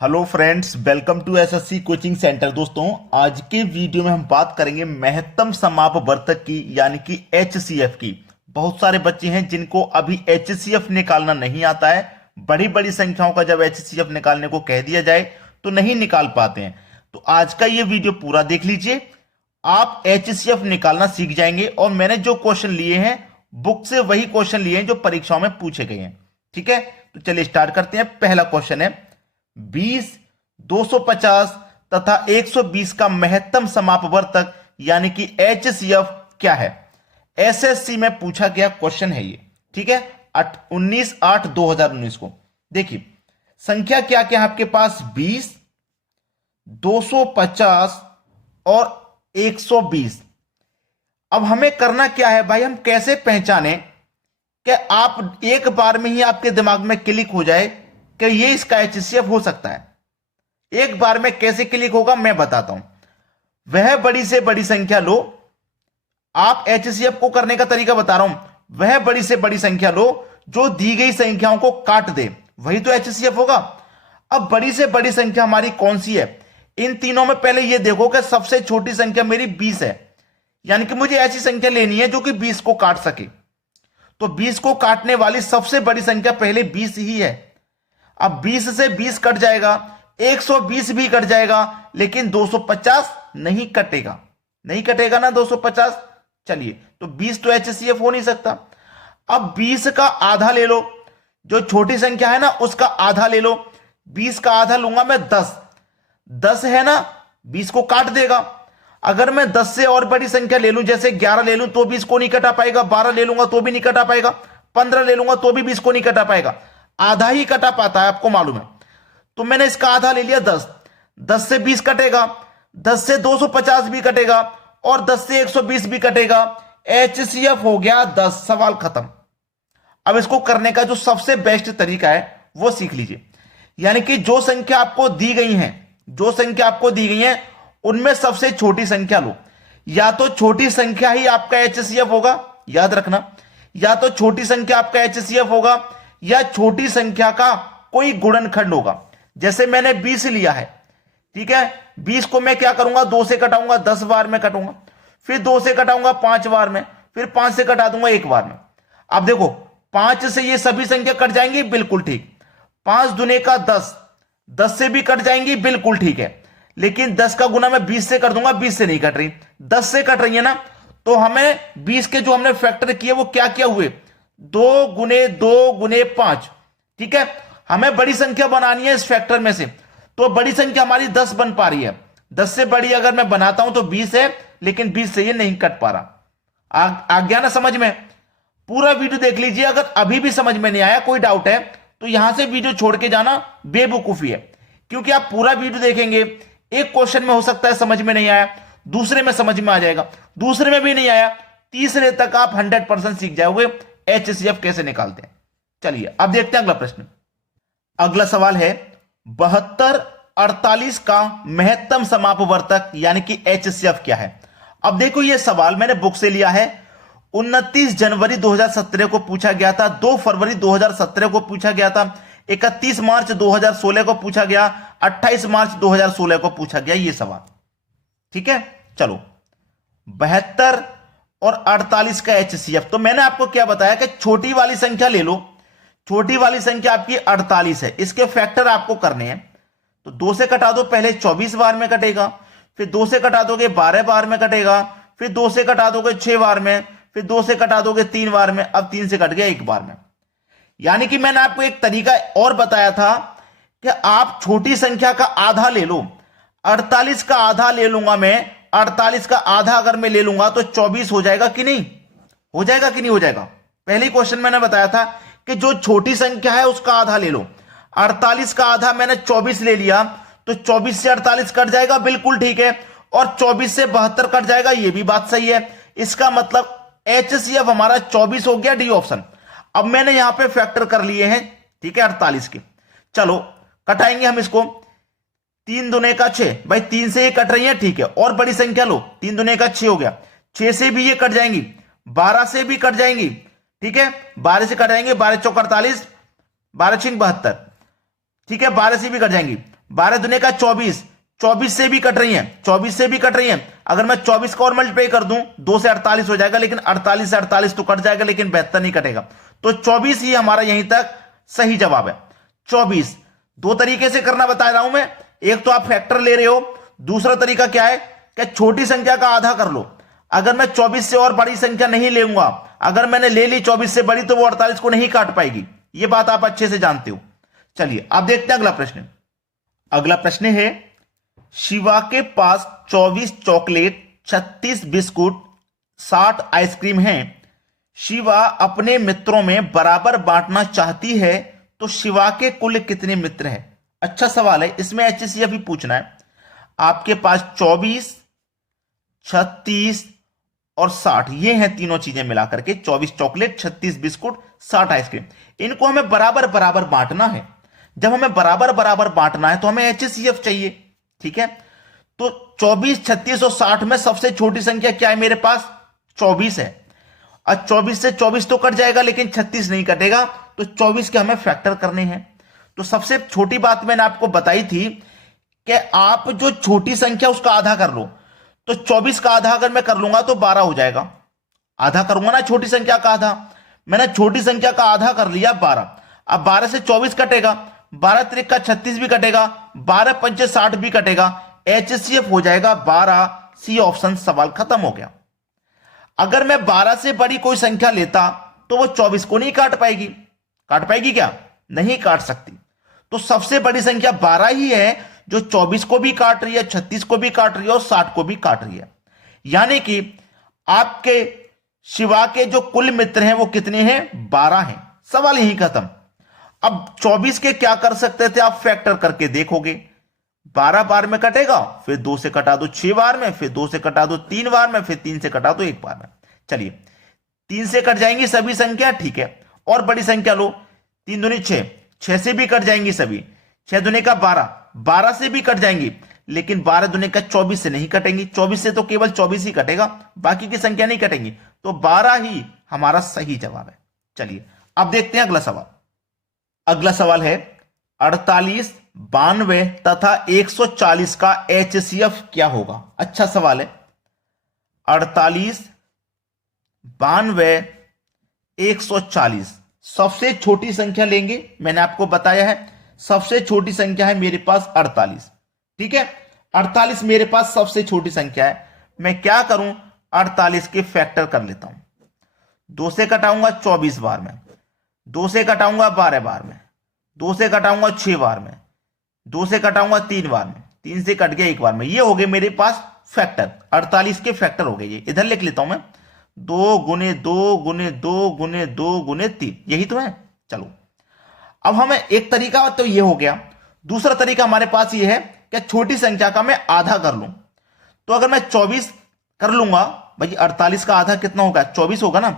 Hello friends, welcome to SSC coaching centre. दोस्तों, आज के वीडियो में हम बात करेंगे महत्तम समापवर्तक की, यानी कि एचसीएफ की। बहुत सारे बच्चे हैं जिनको अभी एचसीएफ निकालना नहीं आता है। बड़ी बड़ी संख्याओं का जब एचसीएफ निकालने को कह दिया जाए तो नहीं निकाल पाते हैं। तो आज का ये वीडियो पूरा देख लीजिए, आप एचसीएफ निकालना सीख जाएंगे। और मैंने जो क्वेश्चन लिए हैं बुक से वही क्वेश्चन लिए हैं जो परीक्षाओं में पूछे गए हैं। ठीक है, तो चलिए स्टार्ट करते हैं। पहला क्वेश्चन है 20, 250 तथा 120 का महत्तम समापवर्तक यानी कि एचसीएफ क्या है। एसएससी में पूछा गया क्वेश्चन है ये। ठीक है, 19/8/2019 को। देखिए संख्या क्या क्या है आपके पास, 20, 250 और 120। अब हमें करना क्या है भाई, हम कैसे पहचाने कि आप एक बार में ही आपके दिमाग में क्लिक हो जाए कि ये इसका एचसीएफ हो सकता है। एक बार में कैसे क्लिक होगा मैं बताता हूं। वह बड़ी से बड़ी संख्या लो, आप एचसीएफ को करने का तरीका बता रहा हूं। वह बड़ी से बड़ी संख्या लो जो दी गई संख्याओं को काट दे, वही तो एचसीएफ होगा। अब बड़ी से बड़ी संख्या हमारी कौन सी है, इन तीनों में पहले यह देखो कि सबसे छोटी संख्या मेरी 20 है, यानी कि मुझे ऐसी संख्या लेनी है जो कि 20 को काट सके। तो 20 को काटने वाली सबसे बड़ी संख्या पहले 20 ही है। अब 20 से 20 कट जाएगा, 120 भी कट जाएगा, लेकिन 250 नहीं कटेगा। नहीं कटेगा ना 250। चलिए, तो 20 तो एचसीएफ हो नहीं सकता। अब 20 का आधा ले लो, जो छोटी संख्या है ना उसका आधा ले लो। 20 का आधा लूंगा मैं 10। 10 है ना, 20 को काट देगा। अगर मैं 10 से और बड़ी संख्या ले लूं, जैसे 11 ले लूं तो 20 को नहीं कटा पाएगा। 12 ले लूंगा तो भी नहीं कटा पाएगा। 15 ले लूंगा तो भी 20 को नहीं कटा पाएगा। आधा ही कटा पाता है, आपको मालूम है। तो मैंने इसका आधा ले लिया 10। 10 से 20 कटेगा, 10 से 250 भी कटेगा और 10 से 120 भी कटेगा। एचसीएफ हो गया 10। सवाल खत्म। अब इसको करने का जो सबसे बेस्ट तरीका है वो सीख लीजिए। यानी कि जो संख्या आपको दी गई है, जो संख्या आपको दी गई है उनमें सबसे छोटी संख्या लो। या तो छोटी संख्या ही आपका एचसीएफ होगा, याद रखना। या तो छोटी संख्या आपका एचसीएफ होगा या छोटी संख्या का कोई गुणनखंड होगा। जैसे मैंने 20 लिया है, ठीक है। 20 को मैं क्या करूंगा, 2 से कटाऊंगा, 10 बार में कटूंगा। फिर 2 से कटाऊंगा 5 बार में, फिर 5 से कटा दूंगा 1 बार में। अब देखो 5 से ये सभी संख्या कट जाएंगी, बिल्कुल ठीक। 5 दुने का 10, 10 से भी कट जाएंगी, बिल्कुल ठीक है। लेकिन 10 का गुना मैं 20 से कर दूंगा, 20 से नहीं कट रही, 10 से कट रही है ना। तो हमें 20 के जो हमने फैक्टर किए वो क्या क्या हुए, 2 गुने 2 गुने 5। ठीक है, हमें बड़ी संख्या बनानी है इस फैक्टर में से। तो बड़ी संख्या हमारी 10 बन पा रही है। 10 से बड़ी अगर मैं बनाता हूं तो 20 है, लेकिन 20 से ये नहीं कट पा रहा। आ गया ना समझ में। पूरा वीडियो देख लीजिए। अगर अभी भी समझ में नहीं आया, कोई डाउट है, तो यहां से वीडियो छोड़ के जाना बेवकूफी है। क्योंकि आप पूरा वीडियो देखेंगे, एक क्वेश्चन में हो सकता है समझ में नहीं आया, दूसरे में समझ में आ जाएगा, दूसरे में भी नहीं आया, तीसरे तक आप 100% सीख जाओगे एचसीएफ कैसे निकालते हैं। चलिए अब देखते हैं अगला प्रश्न। अगला सवाल है 72/48 का महत्तम समापवर्तक यानी कि एचसीएफ क्या है। अब देखो ये सवाल मैंने बुक से लिया है। 29 जनवरी 2017 को पूछा गया था, 2 फरवरी 2017 को पूछा गया था, 31 मार्च 2016 को पूछा गया, 28 मार्च 2016 को पूछा गया ये सवाल। ठीक है, चलो 72 और 48 का एचसीएफ। तो मैंने आपको क्या बताया कि छोटी वाली संख्या ले लो। छोटी वाली संख्या आपकी 48 है, इसके फैक्टर आपको करने हैं। तो 2 से कटा दो, पहले 24 बार में कटेगा, फिर 2 से कटा दोगे 12 बार में कटेगा, फिर 2 से कटा दोगे 6 बार में, फिर 2 से कटा दोगे 3 बार में, अब 3 से कट गया 1 बार में। यानी कि मैंने आपको एक तरीका और बताया था कि आप छोटी संख्या का आधा ले लो। 48 का आधा ले लूंगा मैं, 48 का आधा अगर मैं ले लूंगा तो 24 हो जाएगा कि नहीं, हो जाएगा कि नहीं हो जाएगा। पहले क्वेश्चन मैंने बताया था कि जो छोटी संख्या है उसका आधा ले लो। 48 का आधा मैंने 24 ले लिया, तो 24 से 48 कट जाएगा, बिल्कुल ठीक है। और 24 से 72 कट जाएगा, यह भी बात सही है। इसका मतलब एचसीएफ हमारा 24 हो गया, डी ऑप्शन। अब मैंने यहां पे फैक्टर कर लिए हैं, ठीक है, 48 के। चलो कटाएंगे हम इसको। 3 दुने का 6, भाई 3 से ये कट रही है, ठीक है। और बड़ी संख्या लो, 3 दुने का 6 हो गया, 6 से भी ये कट जाएंगी, 12 से भी कट जाएंगी, ठीक है। 12 से कट जाएंगे, 12 चौक 48, 12 छिंग 72, ठीक है। 12 से भी कट जाएंगी, 12 दुने का 24, 24 से भी कट रही है, 24 से भी कट रही है। अगर मैं 24 का और मल्टीप्लाई कर दूं 2 से 48 हो जाएगा, लेकिन 48 से 48 तो कट जाएगा, लेकिन 72 नहीं कटेगा। तो 24 ही हमारा यहीं तक सही जवाब है। 24 दो तरीके से करना बता रहा हूं मैं, एक तो आप फैक्टर ले रहे हो, दूसरा तरीका क्या है कि छोटी संख्या का आधा कर लो। अगर मैं 24 से और बड़ी संख्या नहीं लेऊंगा, अगर मैंने ले ली 24 से बड़ी, तो वो 48 को नहीं काट पाएगी। ये बात आप अच्छे से जानते हो। चलिए अब देखते हैं अगला प्रश्न। अगला प्रश्न है, शिवा के पास 24 चॉकलेट, 36 बिस्कुट, 60 आइसक्रीम हैं। शिवा अपने मित्रों में बराबर बांटना चाहती है, तो शिवा के कुल कितने मित्र हैं? अच्छा सवाल है, इसमें HCF भी पूछना है। आपके पास 24, 36 और 60, ये हैं तीनों चीजें मिलाकर के 24 चॉकलेट, 36 बिस्कुट, 60 आइसक्रीम। इनको हमें बराबर बराबर बांटना है। जब हमें बराबर बराबर बांटना है तो हमें HCF चाहिए, ठीक है। तो 24, 36 और 60 में सबसे छोटी संख्या क्या है मेरे पास? 24 है। और 24 से 24 तो कट जाएगा, लेकिन 36 नहीं कटेगा, तो 24 के हमें फैक्टर करने हैं। तो सबसे छोटी बात मैंने आपको बताई थी कि आप जो छोटी संख्या उसका आधा कर लो। तो 24 का आधा अगर मैं कर लूंगा तो 12 हो जाएगा। आधा करूंगा ना छोटी संख्या का आधा, मैंने छोटी संख्या का आधा कर लिया 12। अब 12 से 24 कटेगा, 12 त्रिक का 36 भी कटेगा, 12 पंचे 60 भी कटेगा। HCF हो जाएगा 12। सी ऑप्शन, सवाल खत्म हो गया। अगर मैं 12 से बड़ी कोई संख्या लेता तो वो 24 को नहीं काट पाएगी। काट पाएगी क्या? नहीं काट सकती। तो सबसे बड़ी संख्या 12 ही है, जो 24 को भी काट रही है, 36 को भी काट रही है और 60 को भी काट रही है। यानी कि आपके शिवा के जो कुल मित्र हैं वो कितने हैं? 12 हैं। सवाल यही खत्म। अब 24 के क्या कर सकते थे आप? फैक्टर करके देखोगे। 12 बार में कटेगा, फिर 2 से कटा दो 6 बार में, फिर 2 से कटा दो 3 बार में, फिर 3 से कटा दो 1 बार में। चलिए 3 से कट जाएंगी सभी संख्या, ठीक है। और बड़ी संख्या लो, 3 दूनी 6, 6 से भी कट जाएंगी सभी, 6 दूनी का 12, 12 से भी कट जाएंगी, लेकिन 12 दूनी का 24 से नहीं कटेंगी। 24 से तो केवल 24 ही कटेगा, बाकी की संख्या नहीं कटेंगी। तो 12 ही हमारा सही जवाब है। चलिए अब देखते हैं अगला सवाल। अगला सवाल है 48, 92 तथा 140 का HCF क्या होगा? अच्छा सवाल है। 48, 92, 140 सबसे छोटी संख्या लेंगे। मैंने आपको बताया है सबसे छोटी संख्या है मेरे पास 48, ठीक है। 48 मेरे पास सबसे छोटी संख्या है। मैं क्या करूं? 48 के फैक्टर कर लेता हूं। 2 से कटाऊंगा 24 बार में, 2 से कटाऊंगा 12 बार में, 2 से कटाऊंगा 6 बार में, 2 से कटाऊंगा 3 बार में, 3 से कट गया 1 बार में। ये हो गए मेरे पास फैक्टर। 48 के फैक्टर हो गए। ये इधर लिख लेता हूं मैं, 2 गुने 2 गुने 2 गुने 2 गुने 3, यही तो है। चलो अब हमें एक तरीका तो ये हो गया। दूसरा तरीका हमारे पास ये है कि छोटी संख्या का मैं आधा कर लूं। तो अगर मैं 24 कर लूंगा, भाई 48 का आधा कितना होगा? 24 होगा ना।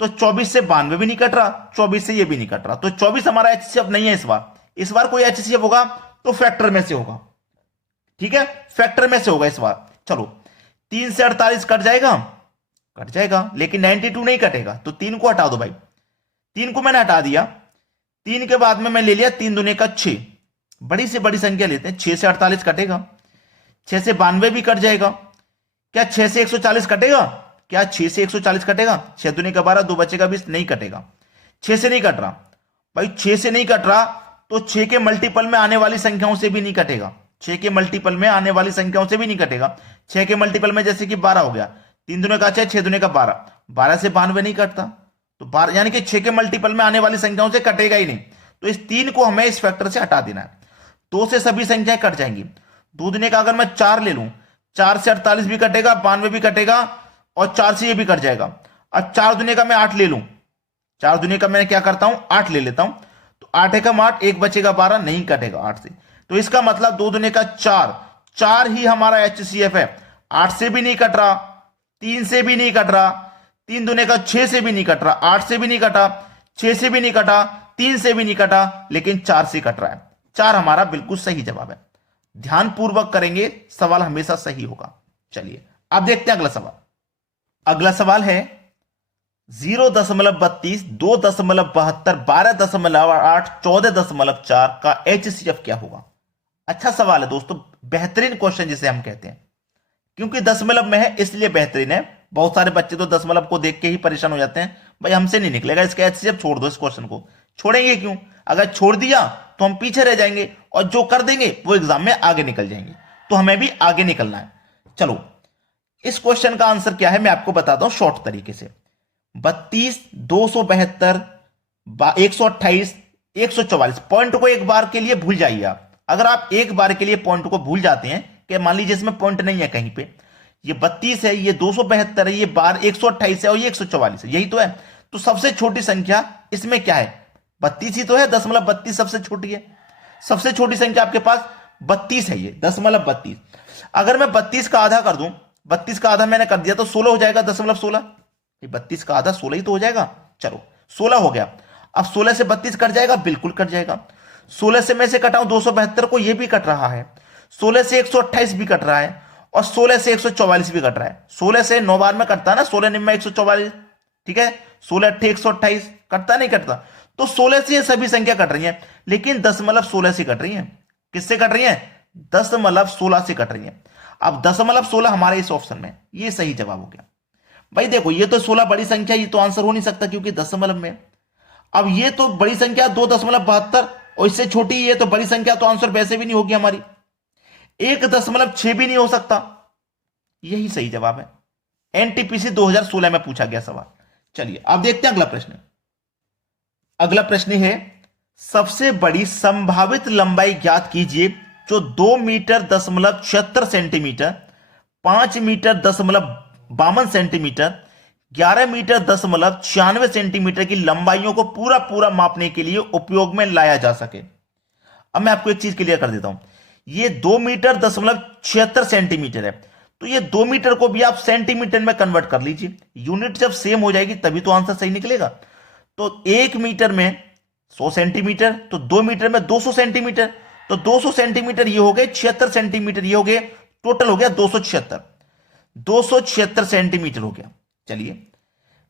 तो 24 से 92 भी नहीं कट रहा, 24 से ये भी नहीं कट रहा, तो 24 हमारा HCF नहीं है इस बार। इस बार कोई HCF होगा तो फैक्टर में से होगा, ठीक है, फैक्टर में से होगा इस बार। चलो 3 से 48 कट जाएगा, कट जाएगा, लेकिन 92 नहीं कटेगा। तो 3 को हटा दो भाई, 3 को मैंने हटा दिया। 3 के बाद में मैं ले लिया 3 दूने का 6, बड़ी से बड़ी संख्या लेते हैं। 6 से 48 कटेगा, 6 से 92 भी कट जाएगा। क्या 6 से 140 कटेगा? क्या 6 से 140 कटेगा? 6 दूने का 12, 2 बचेगा 20, नहीं कटेगा। 6 से नहीं कट रहा भाई, 6 से नहीं कट रहा तो 6 के मल्टीपल में आने वाली संख्याओं से भी नहीं कटेगा। 6 के मल्टीपल में आने वाली संख्याओं से भी नहीं कटेगा। 6 के मल्टीपल में जैसे कि 12 हो गया, 3 दूने का 6, 6 दूने का 12, 12 से 92 नहीं कटता, तो 12 यानी कि 6 के मल्टीपल में आने वाली संख्याओं से कटेगा ही नहीं। तो इस 3 को हमें इस फैक्टर से हटा देना है। 2 से सभी संख्याएं कट जाएंगी। 2 दूने का अगर मैं 4 ले लूं, 4 से 48 भी कटेगा, 92 भी कटेगा, और 4 से ये भी कट जाएगा। अब 4 दूने का मैं 8 ले लूं, 4 दूने का मैं क्या करता हूं? 8 ले लेता हूं। तो 8 एकम 8, 1 बचेगा 12, नहीं कटेगा 8 से। तो इसका मतलब 2 दूने का 4, 4 ही हमारा HCF है। 8 से भी नहीं कट रहा, 3 से भी नहीं कट रहा, 3 दूने का 6 से भी नहीं कट रहा, 8 से भी नहीं कटा, 6 से भी नहीं कटा, 3 से भी नहीं कटा, लेकिन 4 से कट रहा है। 4 हमारा बिल्कुल सही जवाब है। ध्यानपूर्वक करेंगे, सवाल हमेशा सही होगा। चलिए अब देखते हैं अगला सवाल। अगला सवाल है 0.32, 2.72, 12.8, 14.4 का HCF क्या होगा? अच्छा सवाल है दोस्तों, बेहतरीन क्वेश्चन जिसे हम कहते हैं, क्योंकि दशमलव में है इसलिए बेहतरीन है। बहुत सारे बच्चे तो दशमलव को देख के ही परेशान हो जाते हैं, भाई हमसे नहीं निकलेगा इसका एचसीएफ, छोड़ दो इस क्वेश्चन को। छोड़ेंगे क्यों? अगर छोड़ दिया तो हम पीछे रह जाएंगे, और जो कर देंगे वो एग्जाम में आगे निकल जाएंगे, तो हमें भी आगे निकलना है। चलो, इस क्वेश्चन का आंसर क्या है मैं आपको बताता हूं शॉर्ट तरीके से। 32, 272, 128, 144 पॉइंट को एक बार के लिए भूल जाइए आप। अगर आप एक बार के लिए पॉइंट को भूल जाते हैं कि मान लीजिए इसमें पॉइंट नहीं है कहीं पे, ये 32 है, ये 272 है, ये 128 है और ये 144 है, यही तो है। तो सबसे छोटी संख्या इसमें क्या है? 32 ही तो है, 32 सबसे छोटी है। सबसे छोटी संख्या आपके पास 32 है, ये 32। अगर मैं 32 का आधा कर दूं, 32 का आधा मैंने कर दिया तो 16 हो जाएगा, 16। 32 का आधा 16 ही तो हो जाएगा। चलो 16 हो गया। अब 16 से 32 कट जाएगा, बिल्कुल कट जाएगा। 16 से मैं से कटाऊं 272 को, ये भी कट रहा है। 16 से 128 भी कट रहा है, और 16 से 144 भी कट रहा है। 16 से 9 बार में कटता है ना, 16 निम्न 144, ठीक है। 16 अट्ठे 128 कटता नहीं कटता? तो 16 से ये सभी संख्या कट रही है, लेकिन 16 से कट रही है। किससे कट रही है? 16 से कट रही है। अब 16 हमारे इस ऑप्शन में, ये सही जवाब हो गया। भाई देखो, ये तो 16 बड़ी संख्या, ये तो आंसर हो नहीं सकता क्योंकि दशमलव में। अब ये तो बड़ी संख्या 2.72, और इससे छोटी ये तो बड़ी संख्या, तो आंसर वैसे भी नहीं होगी हमारी। 1.6 भी नहीं हो सकता, यही सही जवाब है। एनटीपीसी 2016 में पूछा गया सवाल। चलिए अब देखते हैं अगला प्रश्न। अगला प्रश्न है, सबसे बड़ी संभावित लंबाई ज्ञात कीजिए जो 2 metre 76 centimetre, 5 metre 52 centimetre, 11 metre 96 centimetre की लंबाइयों को पूरा पूरा मापने के लिए उपयोग में लाया जा सके। अब मैं आपको एक चीज क्लियर कर देता हूं, ये 2 मीटर 76 सेंटीमीटर है, तो ये 2 मीटर को भी आप सेंटीमीटर में कन्वर्ट कर लीजिए। यूनिट जब सेम हो जाएगी तभी तो आंसर सही निकलेगा। तो 1 मीटर में 100 सेंटीमीटर, तो 2 मीटर में 200 सेंटीमीटर, तो 200 सेंटीमीटर ये हो गए, 76 सेंटीमीटर ये हो गए, टोटल हो गया 276 सेंटीमीटर हो गया। चलिए,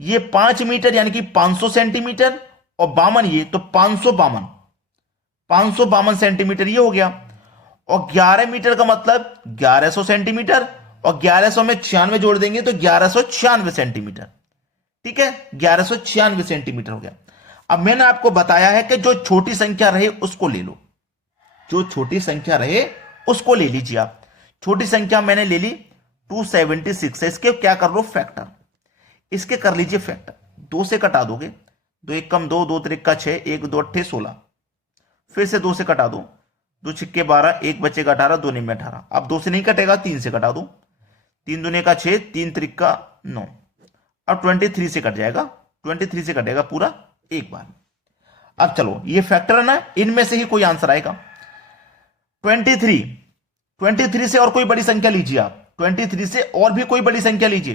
ये 5 मीटर यानी कि 500 सेंटीमीटर, और 52 ये तो 552 सेंटीमीटर ये हो गया। और 11 मीटर का मतलब 1100 सेंटीमीटर, और 1100 में 96 जोड़ देंगे तो 1196 सेंटीमीटर, ठीक है। 1196 सेंटीमीटर हो गया। अब मैंने आपको बताया है कि जो छोटी संख्या रहे उसको ले लो, जो छोटी संख्या रहे उसको ले लीजिए आप। छोटी संख्या मैंने ले ली 276 है, इसके क्या कर लो? फैक्टर। इसके कर लीजिए फैक्टर, 2 से कटा दोगे, 2 एक कम 2, 2 त्रिक का 6, 1 2 अट्ठे 16, फिर से 2 से कटा दो, 2 छिक्के 12, 1 बचेगा 18, 2 निम्न 18। अब 2 से नहीं कटेगा, 3 से कटा दो, 3 दूने का 6, 3 त्रिक का 9। अब 23 से कट जाएगा, 23 से कटेगा पूरा एक बार। अब चलो, ये फैक्टर है ना, इनमें से ही कोई आंसर आएगा। 23 से और कोई बड़ी संख्या लीजिए आप, 23 से और भी कोई बड़ी संख्या लीजिए।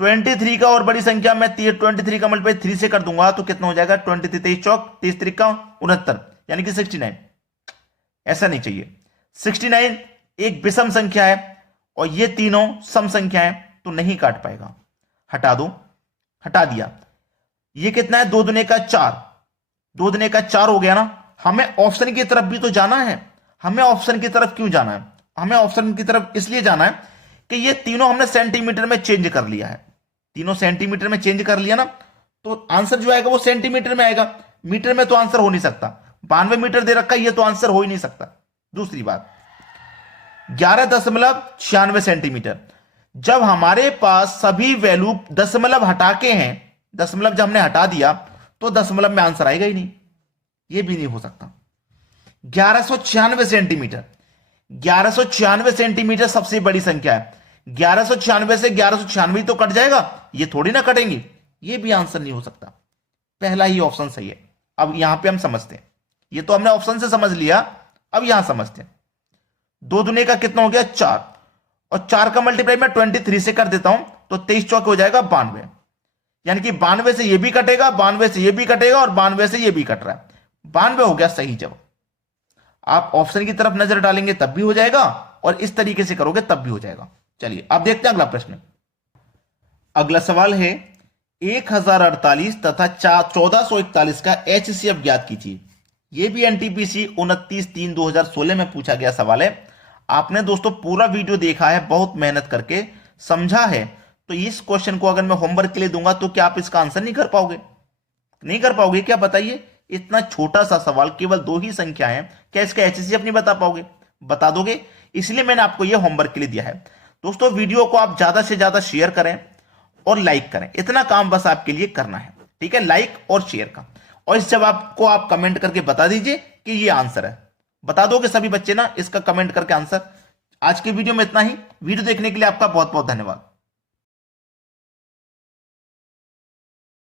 23 का और बड़ी संख्या मैं 23 का मल्टीप्लाई 3 से कर दूंगा तो कितना हो जाएगा? 23 23 चौक 30 त्रिक का 69, यानी कि 69। ऐसा नहीं चाहिए, 69 एक विषम संख्या है और ये तीनों सम संख्या है, तो नहीं काट पाएगा। हटा दो, हटा दिया। ये कितना है? 2 दुने का 4, 2 दुने का 4 हो गया ना। हमें ऑप्शन की तरफ भी तो जाना है। हमें ऑप्शन की तरफ क्यों जाना है? हमें ऑप्शन की तरफ इसलिए जाना है कि ये तीनों हमने सेंटीमीटर में चेंज कर लिया है। तीनों सेंटीमीटर में चेंज कर लिया ना, तो आंसर जो आएगा वो सेंटीमीटर में आएगा। मीटर में तो आंसर हो नहीं सकता। 92 मीटर दे रखा है, ये तो आंसर हो ही नहीं सकता। दूसरी बात, 11.96 सेंटीमीटर। जब हमारे पास सभी वैल्यू दशमलव हटा के हैं, दशमलव जब हमने हटा दिया तो दशमलव में आंसर आएगा ही नहीं, ये भी नहीं हो सकता। 1196 सेंटीमीटर, 1196 सेंटीमीटर सबसे बड़ी संख्या है। 1196 से 1196 तो कट जाएगा, ये थोड़ी ना कटेंगे, ये भी आंसर नहीं हो सकता। पहला ही ऑप्शन सही है। अब यहां पे हम समझते हैं, ये तो हमने ऑप्शन से समझ लिया, अब यहां समझते हैं। 2 दुने का कितना हो गया? 4, और 4 का मल्टीप्लाई मैं 23 से कर देता हूं तो 23 चौक हो जाएगा 92, यानी कि 92 से ये भी कटेगा, 92 से ये भी कटेगा, और 92 से ये भी कट रहा है। 92 हो गया सही जवाब। आप ऑप्शन की तरफ नजर डालेंगे तब भी हो जाएगा, और इस तरीके से करोगे तब भी हो जाएगा। चलिए अब देखते हैं अगला प्रश्न। अगला सवाल है, 1048 तथा 1441 का एचसीएफ ज्ञात कीजिए। ये भी एनटीपीसी 29/3/2016 में पूछा गया सवाल है। आपने दोस्तों पूरा वीडियो देखा है, बहुत मेहनत करके समझा है, तो इस क्वेश्चन को अगर मैं होमवर्क के लिए दूंगा तो क्या आप इसका आंसर नहीं कर पाओगे? नहीं कर पाओगे क्या? बताइए, इतना छोटा सा सवाल, केवल 2 ही संख्या है, क्या इसका HCF नहीं बता पाओगे? बता दोगे, इसलिए मैंने आपको यह होमवर्क के लिए दिया है। दोस्तों वीडियो को आप ज्यादा से ज्यादा शेयर करें और लाइक करें, इतना काम बस आपके लिए करना है, ठीक है, लाइक और शेयर का। और इस जवाब को आप कमेंट करके बता दीजिए कि ये आंसर है। बता दोगे सभी बच्चे ना इसका कमेंट करके आंसर? आज की वीडियो में इतना ही। वीडियो देखने के लिए आपका बहुत बहुत धन्यवाद।